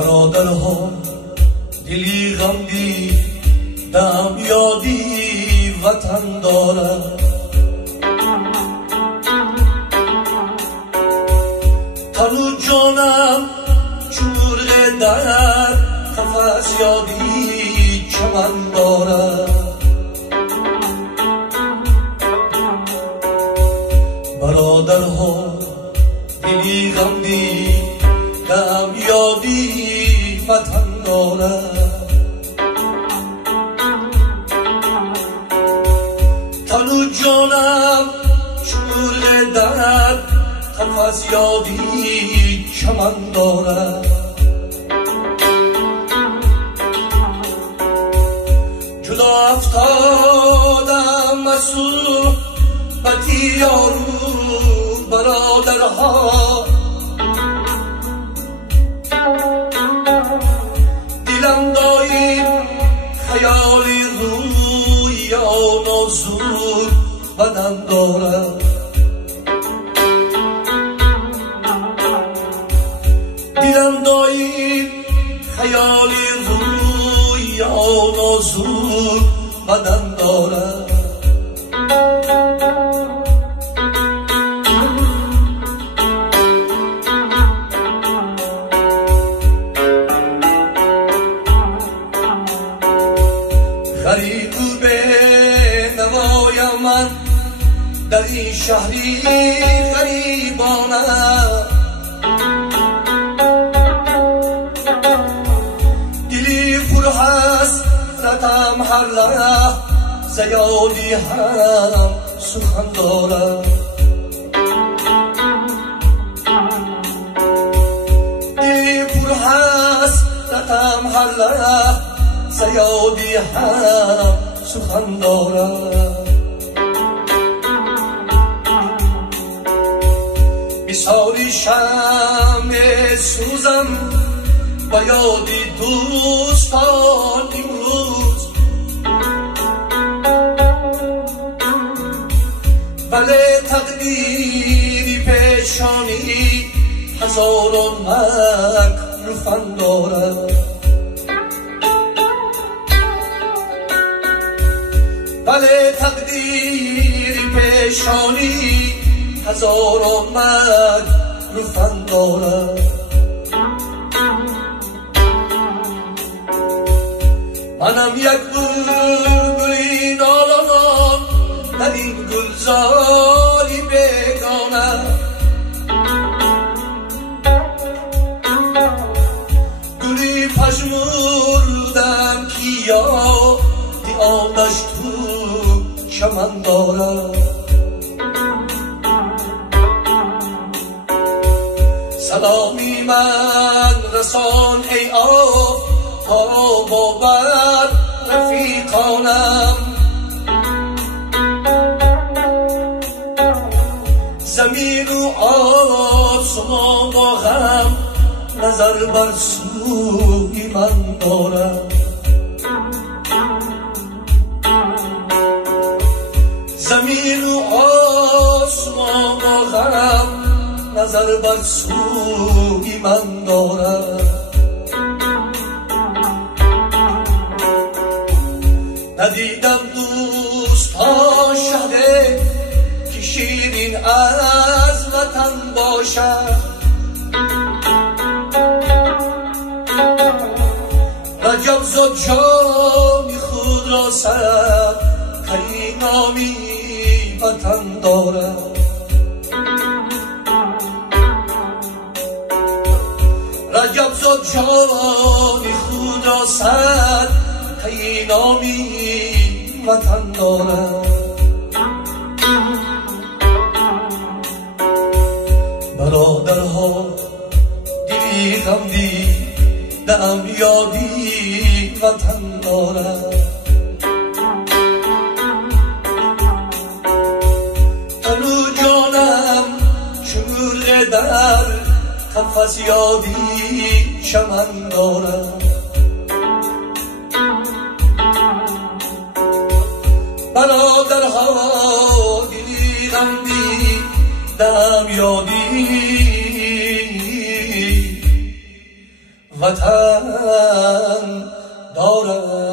برادرها دلی غمدی دم یادی وطن دارد تن و جانم چون مرغ در قفس یادی چمن دارد برادرها دلی غمدی دم یادی وطن دارد تن و جانم چون مرغ در قفس یادی چمن دارد جدا افتادم از صحبتی یارو برادرها دلم دایم خیالی روی آنازور بدن دارد دلم دایم خیالی روی آنازور بدن دارد غریب به نوایم من در این شهری غریبانم دلی پر حسرتم هر لحظه زیادی هم سخن دارم دلی پر حسرتم هر لحظه زیادی هم سخن دارم مثالی شمع سوزم و یادی دوستان امروز بله تقدیری پیشانی هزاران مکر فن دارد بله تقدیری پیشانی هزاران مکر فن دارد منم یک بلبلی نالان در این گلزاری بیگانه گلی پژمردم که یادی آنش تو چمن دارد سلامی من رسان ای آفتاب و بر رفیقانم زمین و آسمان با هم نظر بر سوی من دارد زمین و آسمان با هم نظر بر سوی من دارد ندیدم دوستان شهده که شیرین از وطن باشد رجب زد جان خود را سر که نامی وطن دارد رجب زد جان خود را سر که نامی وطن دارد برادرها دلی غمدی دم یادی وطن دارد تن و جانم چون مرغ در قفس یادی چمن دارد برادرها دلی غمدی دم یادی وطن دارم.